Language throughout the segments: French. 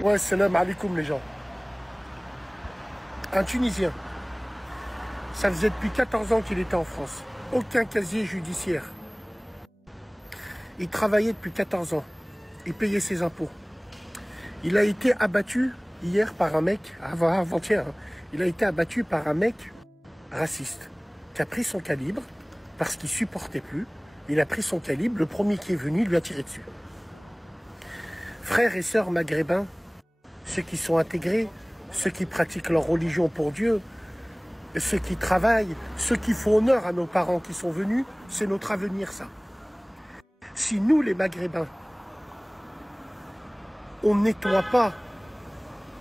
Ouais, salam alaikum les gens. Un Tunisien, ça faisait depuis 14 ans qu'il était en France. Aucun casier judiciaire. Il travaillait depuis 14 ans. Il payait ses impôts. Il a été abattu hier par un mec, avant-hier, hein. Il a été abattu par un mec raciste qui a pris son calibre parce qu'il supportait plus. Il a pris son calibre, le premier qui est venu lui a tiré dessus. Frères et sœurs maghrébins, ceux qui sont intégrés, ceux qui pratiquent leur religion pour Dieu, ceux qui travaillent, ceux qui font honneur à nos parents qui sont venus, c'est notre avenir ça. Si nous les Maghrébins, on ne nettoie pas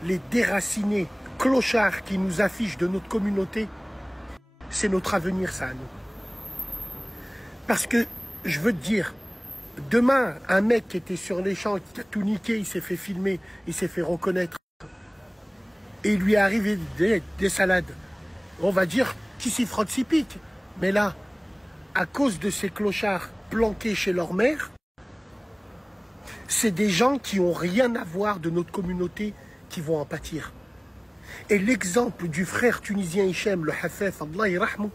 les déracinés clochards qui nous affichent de notre communauté, c'est notre avenir ça à nous. Parce que, je veux te dire, demain, un mec qui était sur les champs, qui a tout niqué, il s'est fait filmer, il s'est fait reconnaître, et il lui est arrivé des salades, on va dire qui s'y frotte s'y pique. Mais là, à cause de ces clochards planqués chez leur mère, c'est des gens qui n'ont rien à voir de notre communauté qui vont en pâtir. Et l'exemple du frère tunisien Hichem, le Hafef, Allah yarahmou,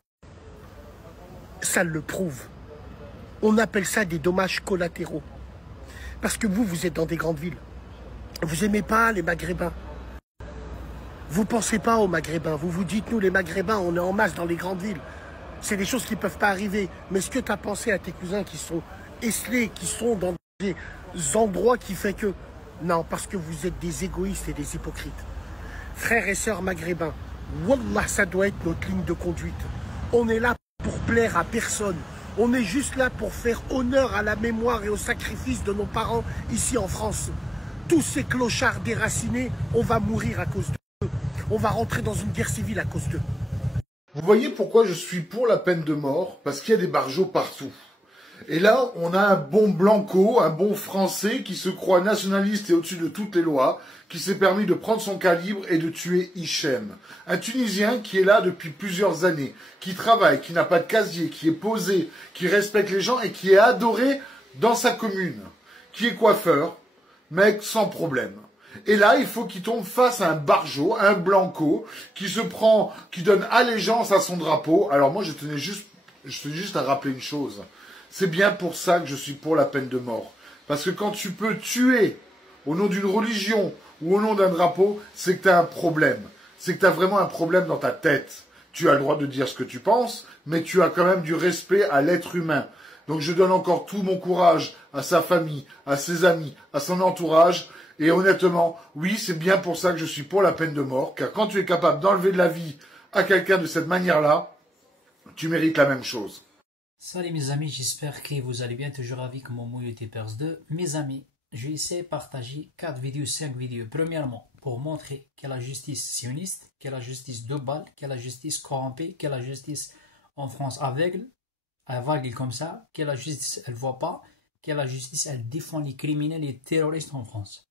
ça le prouve. On appelle ça des dommages collatéraux. Parce que vous êtes dans des grandes villes. Vous n'aimez pas les Maghrébins. Vous ne pensez pas aux Maghrébins. Vous vous dites, nous les Maghrébins, on est en masse dans les grandes villes. C'est des choses qui ne peuvent pas arriver. Mais est-ce que tu as pensé à tes cousins qui sont esselés, qui sont dans des endroits qui fait que... Non, parce que vous êtes des égoïstes et des hypocrites. Frères et sœurs maghrébins, Wallah, ça doit être notre ligne de conduite. On est là pour plaire à personne. On est juste là pour faire honneur à la mémoire et au sacrifice de nos parents ici en France. Tous ces clochards déracinés, on va mourir à cause d'eux. On va rentrer dans une guerre civile à cause d'eux. Vous voyez pourquoi je suis pour la peine de mort? Parce qu'il y a des barjots partout. Et là, on a un bon Blanco, un bon Français qui se croit nationaliste et au-dessus de toutes les lois, qui s'est permis de prendre son calibre et de tuer Hichem. Un Tunisien qui est là depuis plusieurs années, qui travaille, qui n'a pas de casier, qui est posé, qui respecte les gens et qui est adoré dans sa commune, qui est coiffeur, mec sans problème. Et là, il faut qu'il tombe face à un barjot, un Blanco, qui se prend, qui donne allégeance à son drapeau. Alors moi, je tenais juste à rappeler une chose. C'est bien pour ça que je suis pour la peine de mort. Parce que quand tu peux tuer au nom d'une religion ou au nom d'un drapeau, c'est que tu as un problème. C'est que tu as vraiment un problème dans ta tête. Tu as le droit de dire ce que tu penses, mais tu as quand même du respect à l'être humain. Donc je donne encore tout mon courage à sa famille, à ses amis, à son entourage. Et honnêtement, oui, c'est bien pour ça que je suis pour la peine de mort. Car quand tu es capable d'enlever de la vie à quelqu'un de cette manière-là, tu mérites la même chose. Salut mes amis, j'espère que vous allez bien, toujours avec mon Mouyoti Pers 2. Mes amis, je vais essayer de partager 4 vidéos, 5 vidéos. Premièrement, pour montrer que la justice sioniste, que la justice de balle, que la justice corrompue, que la justice en France aveugle comme ça, que la justice elle voit pas, que la justice elle défend les criminels et les terroristes en France.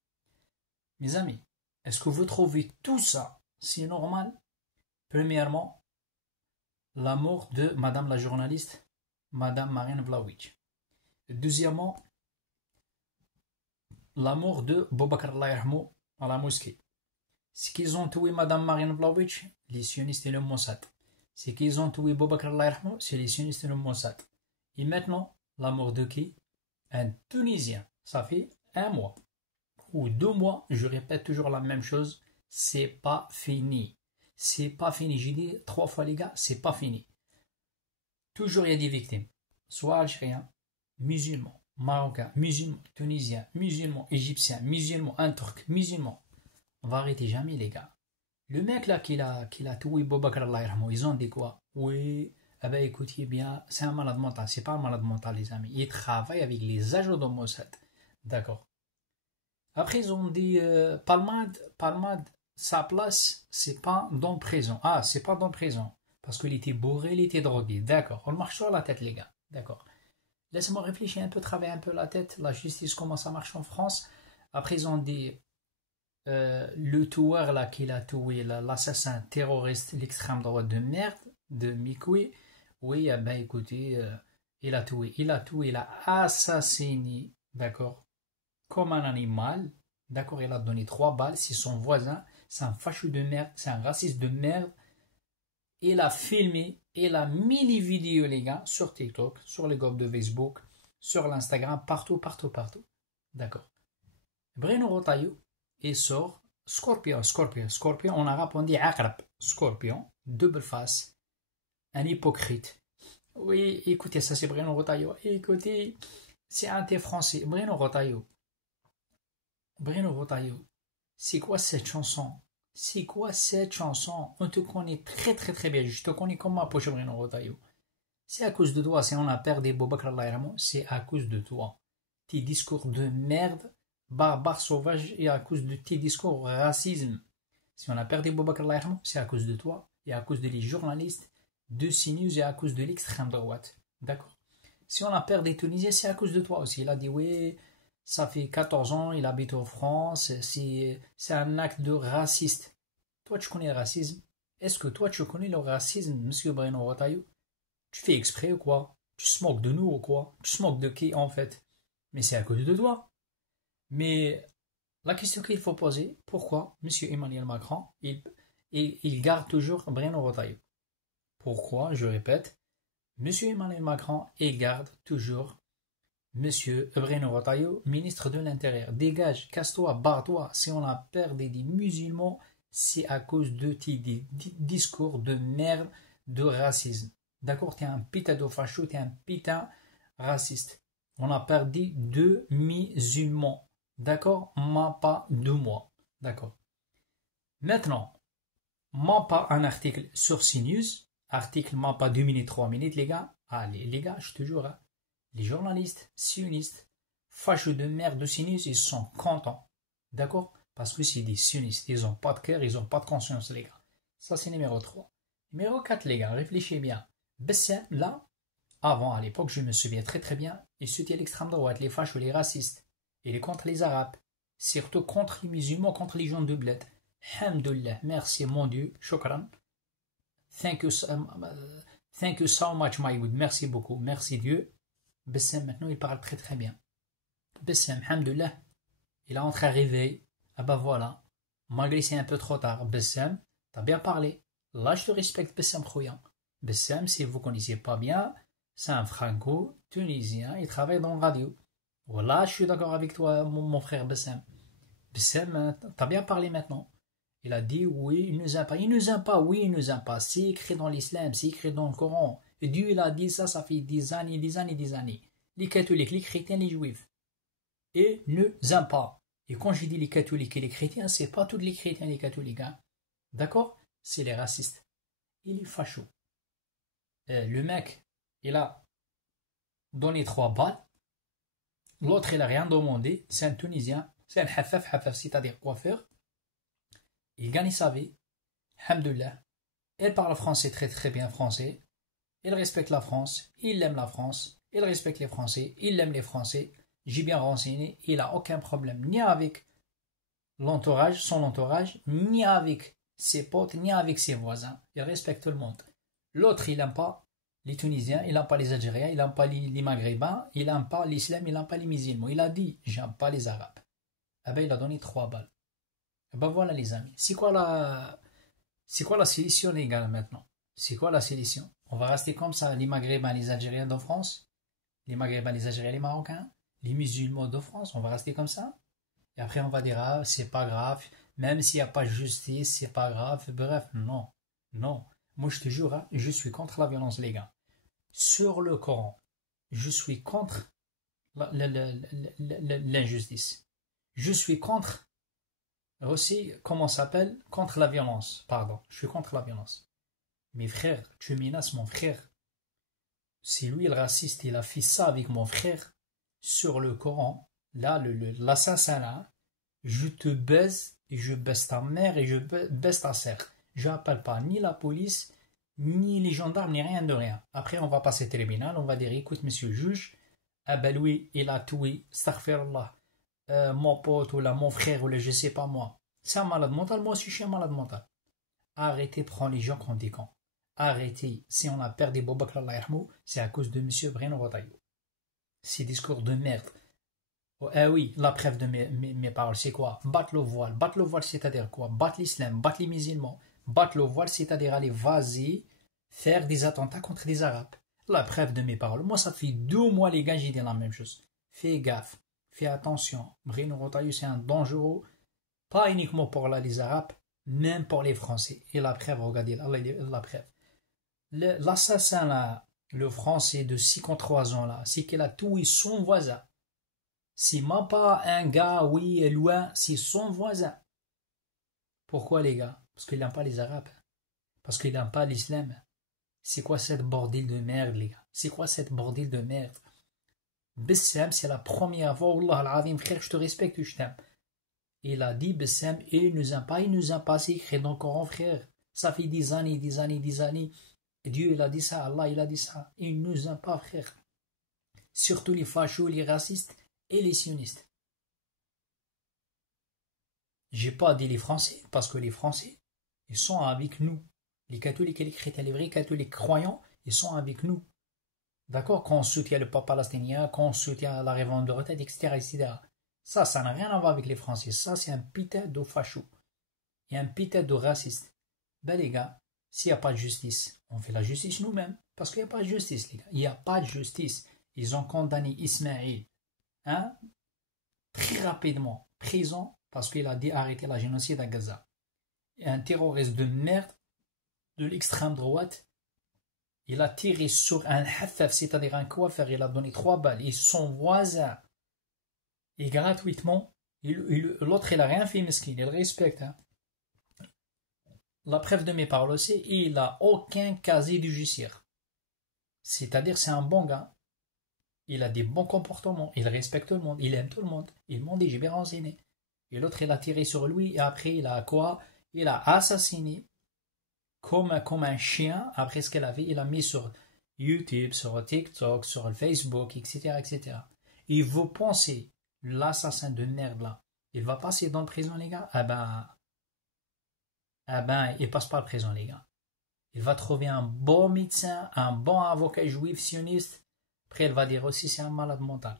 Mes amis, est-ce que vous trouvez tout ça, c'est normal? Premièrement, la mort de Madame la journaliste, Madame Marine Vlaovic. Deuxièmement, la mort de Boubacar Allah yarhamou à la mosquée. C'est qu'ils ont tué Madame Marine Vlaovic, les sionistes et le Mossad. C'est qu'ils ont tué Boubacar Allah yarhamou, c'est les sionistes et le Mossad. Et maintenant, la mort de qui? Un Tunisien. Ça fait 1 mois ou 2 mois, je répète toujours la même chose, c'est pas fini. C'est pas fini. J'ai dit 3 fois les gars, c'est pas fini. Toujours il y a des victimes, soit algériens, musulmans, marocains, musulmans, tunisiens, musulmans, égyptiens, musulmans, un turc, musulmans. On va arrêter jamais les gars. Le mec là qui l'a tué Boubacar Allah yarhamou, ils ont dit quoi? Oui, eh ben écoutez bien, c'est un malade mental, c'est pas un malade mental les amis. Il travaille avec les agents de Mossad, d'accord. Après ils ont dit Palmade, sa place c'est pas dans prison. Ah, c'est pas dans prison. Parce qu'il était bourré, il était drogué. D'accord. On marche sur la tête, les gars. D'accord. Laisse-moi réfléchir un peu, travailler un peu la tête. La justice, comment ça marche en France. Après, ils ont dit le tueur là qui l'a tué, l'assassin terroriste, l'extrême droite de merde, de Mikoui. Oui, ben écoutez, il a tué, il a assassiné, d'accord, comme un animal, D'accord, il a donné 3 balles, c'est son voisin, c'est un facho de merde, c'est un raciste de merde. Il a filmé, il a mis les vidéos, les gars, sur TikTok, sur les groupes de Facebook, sur l'Instagram, partout, partout, partout. D'accord. Bruno Retailleau, il sort Scorpion, Scorpion, Scorpion, en arabe on dit Aqrab, Scorpion, double face, un hypocrite. Oui, écoutez, ça c'est Bruno Retailleau. Écoutez, c'est un thé français. Bruno Retailleau. Bruno Retailleau. C'est quoi cette chanson? C'est quoi cette chanson? On te connaît très très très bien. Je te connais comme ma poche, Bruno Retailleau. C'est à cause de toi. Si on a perdu Boubacar Allah yarhamou, c'est à cause de toi. Tes discours de merde, barbare sauvage, et à cause de tes discours racisme. Si on a perdu Boubacar Allah yarhamou, c'est à cause de toi et à cause des journalistes de CNews et à cause de l'extrême droite. D'accord? Si on a perdu Tunisiens, c'est à cause de toi aussi. Il a dit oui, ça fait 14 ans, il habite en France, c'est un acte de raciste. Toi, tu connais le racisme? Est-ce que toi, tu connais le racisme, monsieur Bruno Retailleau? Tu fais exprès ou quoi? Tu te moques de nous ou quoi? Tu te moques de qui en fait? Mais c'est à cause de toi. Mais la question qu'il faut poser, pourquoi monsieur Emmanuel Macron, il garde toujours Bruno Retailleau? Pourquoi, je répète, monsieur Emmanuel Macron, il garde toujours monsieur Bruno Retailleau, ministre de l'Intérieur? Dégage, casse-toi, barre-toi. Si on a perdu des musulmans, c'est à cause de tes discours de merde, de racisme. D'accord? T'es un putain de facho, t'es un putain raciste. On a perdu 2 musulmans. D'accord? Pas 2 mois. D'accord? Maintenant, pas un article sur CNews. Article pas 2 minutes, 3 minutes, les gars. Allez, les gars, je te jure, hein, les journalistes, sionistes, fachos de merde de CNews, ils sont contents. D'accord? Parce que c'est des sionistes. Ils n'ont pas de cœur, ils n'ont pas de conscience, les gars. Ça, c'est numéro 3. Numéro 4, les gars, réfléchissez bien. Bessem, là, avant, à l'époque, je me souviens très très bien, il soutient l'extrême droite, les fachos, les racistes. Il est contre les Arabes. Surtout contre les musulmans, contre les gens de bled. Alhamdulillah, merci mon Dieu, shukran. Thank you so much, my good. Merci beaucoup, merci Dieu. Bessem, maintenant, il parle très très bien. Bessem, alhamdulillah, il est entré à réveiller. Ah bah voilà, malgré c'est un peu trop tard. Bessem, t'as bien parlé. Là, je te respecte, Bessem Khouyan. Bessem, si vous ne connaissez pas bien, c'est un franco-tunisien, il travaille dans la radio. Voilà, je suis d'accord avec toi, mon frère Bessem. Bessem, t'as bien parlé maintenant. Il a dit oui, il nous aime pas. Il nous aime pas, oui, il nous aime pas. C'est écrit dans l'islam, c'est écrit dans le Coran. Et Dieu, il a dit ça, ça fait des années, des années, des années. Les catholiques, les chrétiens, les juifs. Et nous aiment pas. Et quand je dis les catholiques et les chrétiens, c'est pas tous les chrétiens et les catholiques. Hein. D'accord? C'est les racistes. Il est facho. Le mec, il a donné 3 balles. L'autre, il a rien demandé. C'est un Tunisien. C'est un hafaf, c'est-à-dire coiffeur. Il gagne sa vie. Alhamdulillah. Il parle français très très bien français. Il respecte la France. Il aime la France. Il respecte les Français. Il aime les Français. J'ai bien renseigné. Il n'a aucun problème ni avec l'entourage, son entourage, ni avec ses potes, ni avec ses voisins. Il respecte tout le monde. L'autre, il n'aime pas les Tunisiens, il n'aime pas les Algériens, il n'aime pas les Maghrébins, il n'aime pas l'islam, il n'aime pas les musulmans. Il a dit, j'aime pas les Arabes. Eh ben, il a donné 3 balles. Eh ben voilà les amis. C'est quoi la solution les gars maintenant? C'est quoi la solution? On va rester comme ça, les Maghrébins, les Algériens de France, les Maghrébins, les Algériens, les Marocains, les musulmans de France, on va rester comme ça? Et après on va dire, ah, c'est pas grave, même s'il n'y a pas de justice, c'est pas grave, bref, non, non. Moi je te jure, hein, je suis contre la violence les gars. Sur le Coran, je suis contre l'injustice. Je suis contre aussi, comment ça s'appelle? Contre la violence, pardon. Je suis contre la violence. Mes frères, tu menaces mon frère. Si lui, le raciste, il a fait ça avec mon frère, sur le Coran, là, l'assassin là, je te baise, et je baise ta mère, et je baise ta sœur. Je n'appelle pas ni la police, ni les gendarmes, ni rien de rien. Après, on va passer au tribunal, on va dire, écoute, monsieur le juge, ah ben lui, il a tué, astaghfirullah. Mon pote ou là, mon frère ou là, je sais pas moi. C'est un malade mental, moi aussi je suis un malade mental. Arrêtez de prendre les gens comme des cons. Arrêtez. Si on a perdu Boubacar Allah yarhamou, c'est à cause de monsieur Bruno Retailleau. Ces discours de merde. Oh, eh oui, la preuve de mes paroles, c'est quoi? Battre le voile. Battre le voile, c'est-à-dire quoi? Battre l'islam, battre les musulmans. Battre le voile, c'est-à-dire aller, vas-y, faire des attentats contre les Arabes. La preuve de mes paroles. Moi, ça fait 2 mois, les gars, j'ai dit la même chose. Fais gaffe, fais attention. Bruno Retailleau, c'est un dangereux, pas uniquement pour les Arabes, même pour les Français. Et la preuve, regardez, la preuve. L'assassin, là, le Français de 53 ans, là, c'est qu'il a tué son voisin. C'est même pas un gars, oui, loin, c'est son voisin. Pourquoi, les gars? Parce qu'il n'aime pas les Arabes. Parce qu'il n'aime pas l'islam. C'est quoi cette bordel de merde, les gars? C'est quoi cette bordel de merde? Bessem, c'est la première fois, Wallah al-Azim, frère, je te respecte, je t'aime. Il a dit, Bessem, il nous aime pas, c'est écrit dans le Coran, frère. Ça fait des années. Dieu, il a dit ça, Allah, il a dit ça. Il nous aime pas, frère. Surtout les fachos, les racistes et les sionistes. J'ai pas dit les Français, parce que les Français, ils sont avec nous. Les catholiques et les chrétiens, les vrais catholiques croyants, ils sont avec nous. D'accord? Quand on soutient le peuple palestinien, quand on soutient la révolte de retraite, etc. Ça n'a rien à voir avec les Français. Ça, c'est un putain de facho. Et un putain de raciste. Ben les gars, s'il n'y a pas de justice, on fait la justice nous-mêmes. Parce qu'il n'y a pas de justice, les gars. Il n'y a pas de justice. Ils ont condamné Ismaël, hein, très rapidement, prison, parce qu'il a dit arrêter la génocide à Gaza. Et un terroriste de merde, de l'extrême droite, il a tiré sur un hathaf, c'est-à-dire un coiffeur, il a donné 3 balles, et son voisin, et gratuitement, l'autre il a rien fait, mesquin, il respecte. Hein. La preuve de mes paroles aussi, il n'a aucun casier judiciaire. C'est-à-dire c'est un bon gars. Il a des bons comportements, il respecte tout le monde, il aime tout le monde. Il m'a dit, j'ai bien renseigné. Et l'autre, il a tiré sur lui, et après, il a quoi? Il a assassiné comme un chien. Après ce qu'il avait, il a mis sur YouTube, sur TikTok, sur Facebook, etc. Et vous pensez, l'assassin de merde là, il va passer dans la prison, les gars? Il passe pas la prison, les gars. Il va trouver un bon médecin, un bon avocat juif sioniste. Après, il va dire aussi c'est un malade mental.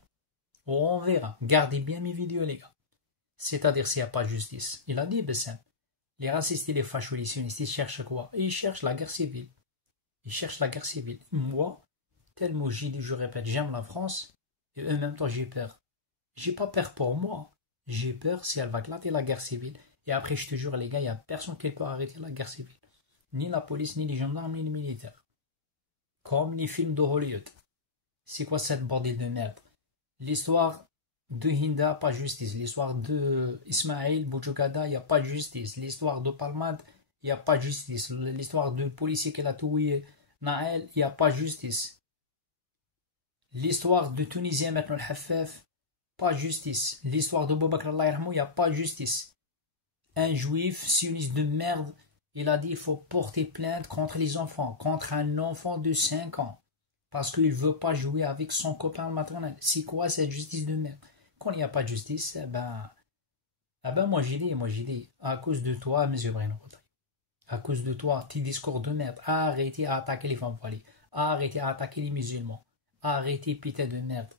On verra. Gardez bien mes vidéos, les gars. C'est-à-dire s'il n'y a pas de justice. Il a dit, Bessem, les racistes et les fachos, les sionistes, ils cherchent quoi? Ils cherchent la guerre civile. Moi, tellement j'ai dit, je répète, j'aime la France, et en même temps, j'ai peur. J'ai pas peur pour moi. J'ai peur si elle va éclater la guerre civile. Et après, je te jure, les gars, il n'y a personne qui peut arrêter la guerre civile. Ni la police, ni les gendarmes, ni les militaires. Comme les films de Hollywood. C'est quoi cette bordel de merde? L'histoire de Hinda, pas de justice. L'histoire de Ismaël Boujoukada, il n'y a pas de justice. L'histoire de Palmade, il n'y a pas de justice. L'histoire du policier qui a tué Naël, il n'y a pas de justice. L'histoire de Tunisien maintenant le Hafef, pas de justice. L'histoire de Boubacar Allah yarhamou, il n'y a pas de justice. Un juif sioniste de merde, il a dit il faut porter plainte contre les enfants, contre un enfant de 5 ans. Parce qu'il ne veut pas jouer avec son copain maternel. C'est quoi cette justice de merde? Quand il n'y a pas de justice, moi j'ai dit, à cause de toi, M. Bruno Retailleau, à cause de toi, tes discours de merde, arrêtez à attaquer les femmes voilées, arrêtez à attaquer les musulmans, arrêtez putain de merde.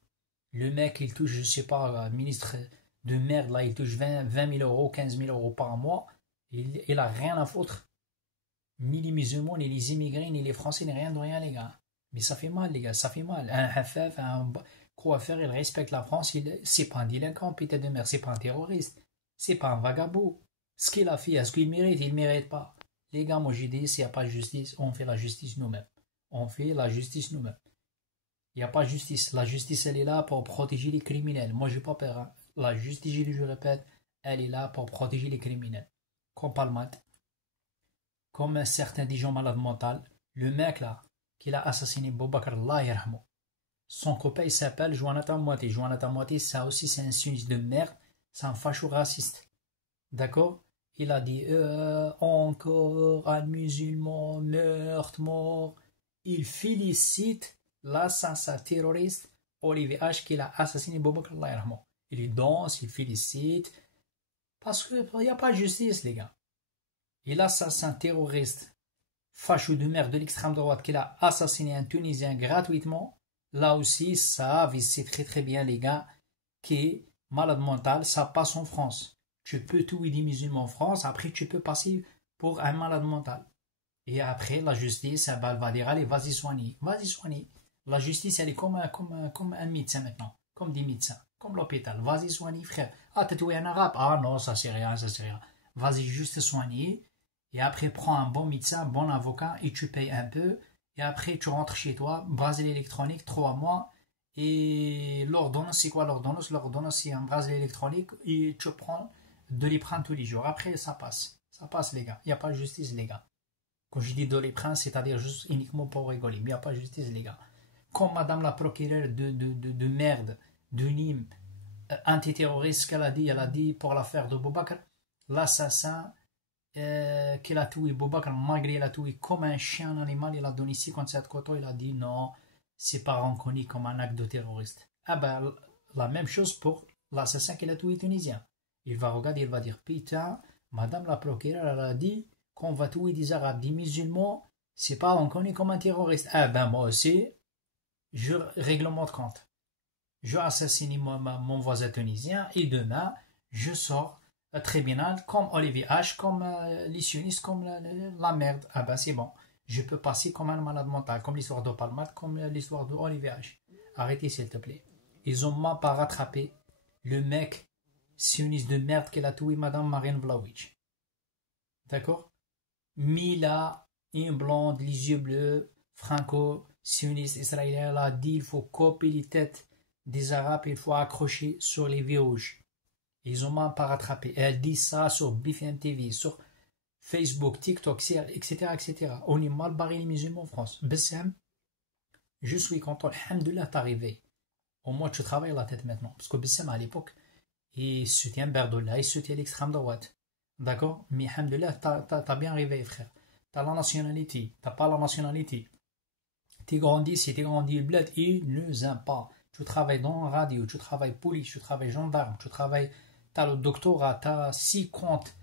Le mec, il touche, je sais pas, ministre de merde, là, il touche 20 000 euros, 15 000 euros par mois, il a rien à foutre. Ni les musulmans, ni les immigrés, ni les Français, ni rien de rien, les gars. Mais ça fait mal, les gars, ça fait mal. Un hafef, un coiffeur, il respecte la France, c'est pas un délinquant, putain de merde, c'est pas un terroriste, c'est pas un vagabond. Ce qu'il a fait, est-ce qu'il mérite? Il mérite pas. Les gars, moi j'ai dit, s'il n'y a pas de justice, on fait la justice nous-mêmes. On fait la justice nous-mêmes. Il n'y a pas de justice. La justice, elle est là pour protéger les criminels. Moi, j'ai pas peur. Hein. La justice, je répète, elle est là pour protéger les criminels. Comme Palmade, comme un certain Dijon malade mental, le mec là, qui a assassiné Boubacar Allah yarhamou. Son copain, il s'appelle Jonathan Moiti. Jonathan Moiti, ça aussi, c'est un sioniste de merde. C'est un facho raciste. D'accord? Il a dit, encore un musulman, meurtre, mort. Il félicite l'assassin terroriste Olivier H. qui a assassiné Boubacar Allah yarhamou. Il danse, il félicite. Parce qu'il n'y a pas de justice, les gars. Et l'assassin terroriste, facho de merde de l'extrême droite, qui a assassiné un Tunisien gratuitement, là aussi, ça, c'est très très bien, les gars, que malade mental, ça passe en France. Tu peux tuer des musulmans en France, après tu peux passer pour un malade mental. Et après, la justice, elle va dire, allez, vas-y soigner, vas-y soigner. La justice, elle est comme un médecin maintenant, comme des médecins, comme l'hôpital. Vas-y soigner, frère. Ah, t'as tué un arabe? Ah non, ça c'est rien, ça c'est rien. Vas-y juste soigner. Et après, prends un bon médecin, un bon avocat, et tu payes un peu. Et après, tu rentres chez toi, bracelet électronique, 3 mois. Et l'ordonnance, c'est quoi l'ordonnance? L'ordonnance, c'est un bracelet électronique, et tu prends Doliprane tous les jours. Après, ça passe. Ça passe, les gars. Il n'y a pas de justice, les gars. Quand je dis Doliprane, c'est-à-dire juste uniquement pour rigoler. Mais il n'y a pas de justice, les gars. Comme madame la procureure de merde, de Nîmes, antiterroriste, qu'elle a dit pour l'affaire de Boubacar, l'assassin qu'il a tué Boubacar, malgré il a tué comme un chien, un animal, il a donné 57 coteaux, il a dit non, c'est pas reconnu comme un acte de terroriste. Ah ben, la même chose pour l'assassin qu'il a tué tunisien. Il va regarder, il va dire, putain, madame la procureure, elle a dit qu'on va tuer des arabes, des musulmans, c'est pas reconnu comme un terroriste. Ah ben, moi aussi, je réglemente compte. Je assassine mon voisin tunisien et demain, je sors tribunal comme Olivier H, comme les sionistes, comme la merde. Ah ben c'est bon. Je peux passer comme un malade mental, comme l'histoire de Palmat, comme l'histoire de Olivier H. Arrêtez s'il te plaît. Ils ont même pas rattrapé le mec sioniste de merde qu'elle a tué Madame Marine Vlaovic. D'accord? Mila, une blonde, les yeux bleus, franco-sioniste israélien, a dit il faut couper les têtes des Arabes, il faut accrocher sur les vies rouges. Ils ont même pas rattrapé. Elle dit ça sur BFM TV, sur Facebook, TikTok, etc., etc. On est mal barré les musulmans en France. Bessem, je suis content. Alhamdoulilah, t'es arrivé. Au moins, tu travailles la tête maintenant. Parce que Bessem, à l'époque, il soutient Berdoula, il soutient l'extrême droite. D'accord? Mais alhamdoulilah, t'as bien arrivé, frère. T'as la nationalité. T'as pas la nationalité. T'es grandi, si t'es grandi le bled, il ne nous aime pas. Tu travailles dans la radio, tu travailles police, tu travailles gendarme, tu travailles, tu as le doctorat, tu as 6 comptes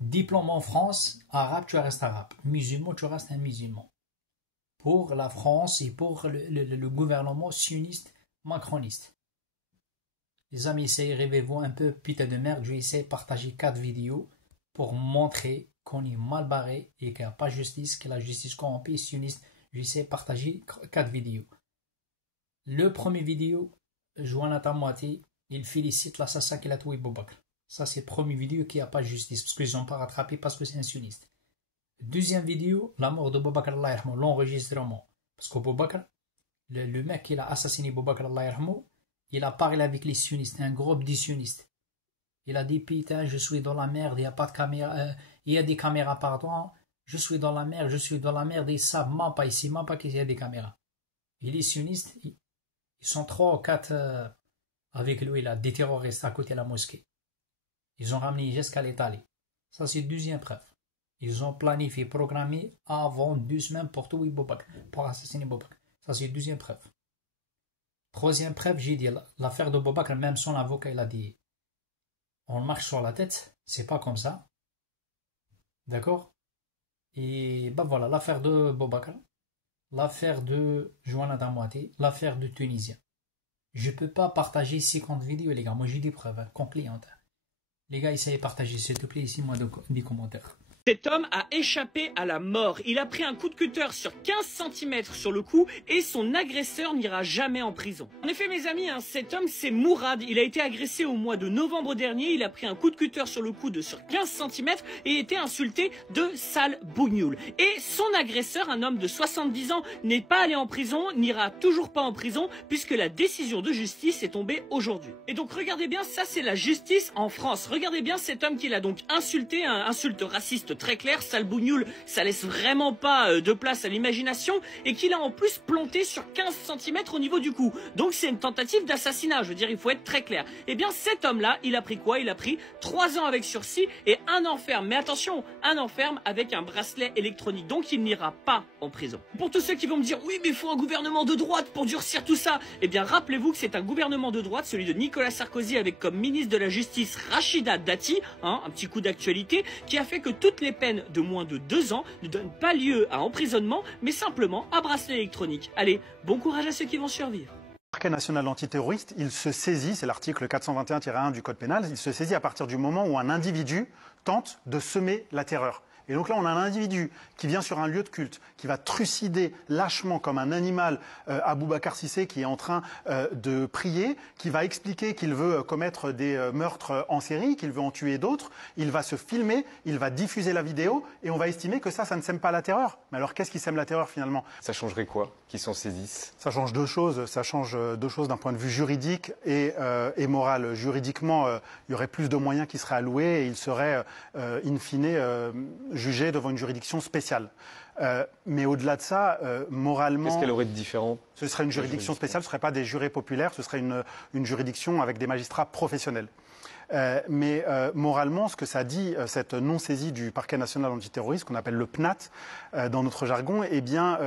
diplômes en France, arabe, tu restes arabe, musulman, tu restes un musulman. Pour la France et pour le gouvernement sioniste macroniste. Les amis, essayez, rêvez-vous un peu, putain de merde, je vais essayer de partager 4 vidéos pour montrer qu'on est mal barré et qu'il n'y a pas de justice, que la justice corrompue sioniste. Je vais essayer de partager 4 vidéos. Le premier vidéo, Jonathan Moati, il félicite l'assassin qui a tué Boubacar. Ça, c'est le premier vidéo qui n'a pas de justice, parce qu'ils n'ont pas rattrapé, parce que c'est un sioniste. Deuxième vidéo, la mort de Boubacar, l'enregistrement. Parce que Boubacar, le mec qui a assassiné Boubacar, il a parlé avec les sionistes, un groupe de sionistes. Il a dit, putain, je suis dans la merde, il n'y a pas de caméra, il y a des caméras, pardon, je suis dans la merde, et ils savent même pas ici, même pas qu'il y a des caméras. Et les sionistes, ils sont 3 ou 4 avec lui, là, des terroristes à côté de la mosquée. Ils ont ramené jusqu'à l'Italie. Ça, c'est deuxième preuve. Ils ont planifié, programmé avant 2 semaines pour tuer Boubacar, pour assassiner Boubacar. Ça, c'est deuxième preuve. Troisième preuve, j'ai dit, l'affaire de Boubacar, même son avocat, il a dit, on marche sur la tête, c'est pas comme ça. D'accord? Et ben voilà, l'affaire de Boubacar, l'affaire de Jonathan Moati, l'affaire de Tunisien. Je ne peux pas partager 50 vidéos, les gars. Moi, j'ai des preuves concluantes. Les gars, essayez de partager, s'il te plaît, ici, moi, des commentaires. Cet homme a échappé à la mort. Il a pris un coup de cutter sur 15 cm sur le cou et son agresseur n'ira jamais en prison. En effet, mes amis, cet homme, c'est Mourad. Il a été agressé au mois de novembre dernier. Il a pris un coup de cutter sur le coude sur 15 cm et été insulté de sale bougnoule. Et son agresseur, un homme de 70 ans, n'est pas allé en prison, n'ira toujours pas en prison puisque la décision de justice est tombée aujourd'hui. Et donc, regardez bien, ça, c'est la justice en France. Regardez bien cet homme qui l'a donc insulté, un insulte raciste très clair, sale bougnoule, ça laisse vraiment pas de place à l'imagination, et qu'il a en plus planté sur 15 cm au niveau du cou. Donc c'est une tentative d'assassinat, je veux dire, il faut être très clair. Eh bien cet homme-là, il a pris quoi? Il a pris 3 ans avec sursis et 1 an ferme. Mais attention, 1 an ferme avec un bracelet électronique, donc il n'ira pas en prison. Pour tous ceux qui vont me dire, oui mais il faut un gouvernement de droite pour durcir tout ça, eh bien rappelez-vous que c'est un gouvernement de droite, celui de Nicolas Sarkozy avec comme ministre de la Justice Rachida Dati, un petit coup d'actualité, qui a fait que toutes les peines de moins de 2 ans ne donnent pas lieu à emprisonnement, mais simplement à bracelet électronique. Allez, bon courage à ceux qui vont survivre. parquet national antiterroriste, il se saisit, c'est l'article 421-1 du Code pénal, il se saisit à partir du moment où un individu tente de semer la terreur. Et donc là, on a un individu qui vient sur un lieu de culte, qui va trucider lâchement comme un animal Aboubacar Cissé qui est en train de prier, qui va expliquer qu'il veut commettre des meurtres en série, qu'il veut en tuer d'autres. Il va se filmer, il va diffuser la vidéo et on va estimer que ça ne sème pas la terreur. Mais alors qu'est-ce qui sème la terreur finalement? Ça changerait quoi qu'ils s'en saisissent? Ça change deux choses. Ça change deux choses d'un point de vue juridique et moral. Juridiquement, il y aurait plus de moyens qui seraient alloués et il serait in fine jugé devant une juridiction spéciale. Mais au-delà de ça, moralement... Qu'est-ce qu'elle aurait de différent? Ce serait une juridiction spéciale, ce ne serait pas des jurés populaires, ce serait une juridiction avec des magistrats professionnels. Mais moralement, ce que ça dit, cette non-saisie du parquet national antiterroriste, qu'on appelle le PNAT dans notre jargon, eh bien,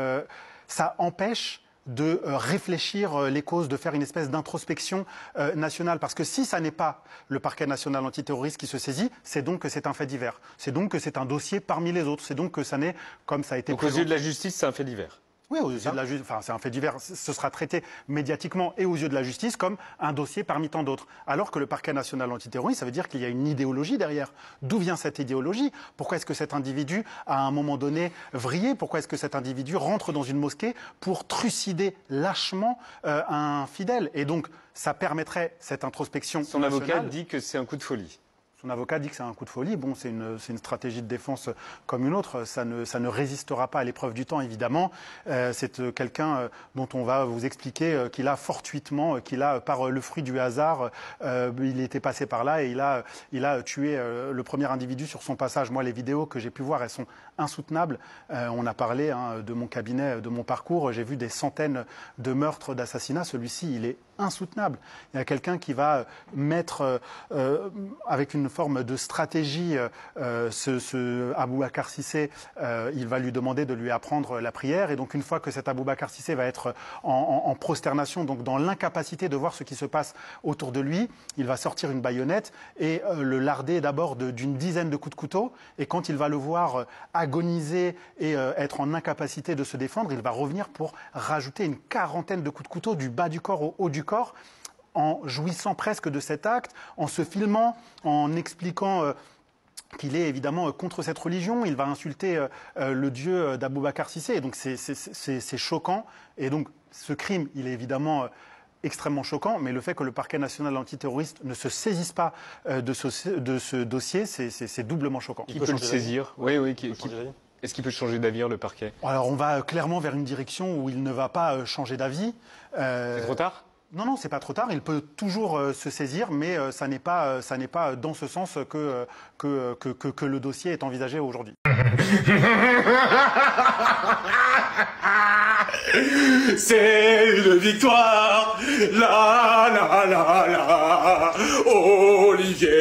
ça empêche de réfléchir les causes, de faire une espèce d'introspection nationale. Parce que si ça n'est pas le parquet national antiterroriste qui se saisit, c'est donc que c'est un fait divers. C'est donc que c'est un dossier parmi les autres. C'est donc que ça n'est, comme ça a été présenté... aux yeux de la justice, c'est un fait divers. Oui, aux yeux de la justice, enfin, c'est un fait divers. Ce sera traité médiatiquement et aux yeux de la justice comme un dossier parmi tant d'autres. Alors que le parquet national antiterroriste, ça veut dire qu'il y a une idéologie derrière. D'où vient cette idéologie? Pourquoi est-ce que cet individu, à un moment donné, vrillé? Pourquoi est-ce que cet individu rentre dans une mosquée pour trucider lâchement un fidèle? Et donc, ça permettrait cette introspection Son nationale. avocat dit que c'est un coup de folie. Son avocat dit que c'est un coup de folie. Bon, c'est une stratégie de défense comme une autre. Ça ne résistera pas à l'épreuve du temps, évidemment. C'est quelqu'un dont on va vous expliquer qu'il a fortuitement, qu'il a, par le fruit du hasard, il était passé par là et il a tué le premier individu sur son passage. Moi, les vidéos que j'ai pu voir, elles sont insoutenables. On a parlé de mon cabinet, de mon parcours. J'ai vu des centaines de meurtres, d'assassinats. Celui-ci, il est insoutenable. Il y a quelqu'un qui va mettre avec une forme de stratégie ce Aboubacar Cissé, il va lui demander de lui apprendre la prière et donc une fois que cet Aboubacar Cissé va être en prosternation, donc dans l'incapacité de voir ce qui se passe autour de lui, il va sortir une baïonnette et le larder d'abord d'une dizaine de coups de couteau et quand il va le voir agoniser et être en incapacité de se défendre, il va revenir pour rajouter une quarantaine de coups de couteau du bas du corps au haut du corps, en jouissant presque de cet acte, en se filmant, en expliquant qu'il est évidemment contre cette religion. Il va insulter le dieu d'Aboubacar Cissé. Et donc c'est choquant. Et donc ce crime, il est évidemment extrêmement choquant. Mais le fait que le parquet national antiterroriste ne se saisisse pas de ce dossier, c'est doublement choquant. Qui peut le saisir? Oui. Est-ce qu'il peut changer d'avis, le parquet? Alors on va clairement vers une direction où il ne va pas changer d'avis. C'est trop tard? Non, c'est pas trop tard. Il peut toujours se saisir, mais ça n'est pas dans ce sens que le dossier est envisagé aujourd'hui. C'est une victoire, la, Olivier.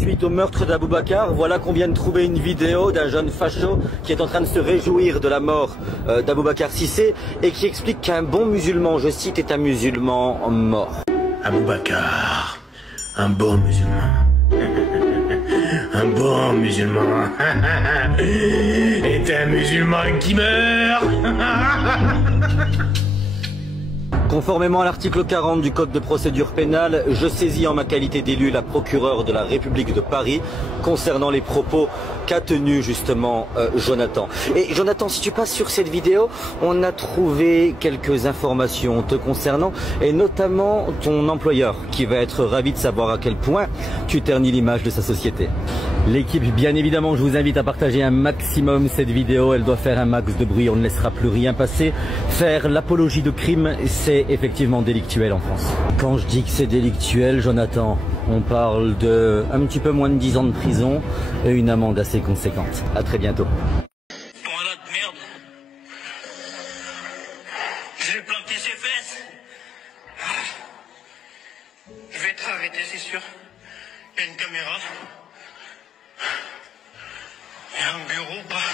Suite au meurtre d'Aboubacar, voilà qu'on vient de trouver une vidéo d'un jeune facho qui est en train de se réjouir de la mort d'Aboubacar Cissé et qui explique qu'un bon musulman, je cite, est un musulman mort. Aboubacar, un bon musulman. Un bon musulman. Est un musulman qui meurt. Conformément à l'article 40 du Code de procédure pénale, je saisis en ma qualité d'élu la procureure de la République de Paris concernant les propos qu'a tenus justement Jonathan. Et Jonathan, si tu passes sur cette vidéo, on a trouvé quelques informations te concernant et notamment ton employeur qui va être ravi de savoir à quel point tu ternis l'image de sa société. L'équipe, bien évidemment, je vous invite à partager un maximum cette vidéo. Elle doit faire un max de bruit, on ne laissera plus rien passer. Faire l'apologie de crime, c'est effectivement délictuel en France. Quand je dis que c'est délictuel, Jonathan, on parle de un petit peu moins de 10 ans de prison et une amende assez conséquente. À très bientôt. Voilà de merde. Je vais planter ses fesses. Je vais être arrêté, c'est sûr. Il y a une caméra. Il y a un bureau, pas.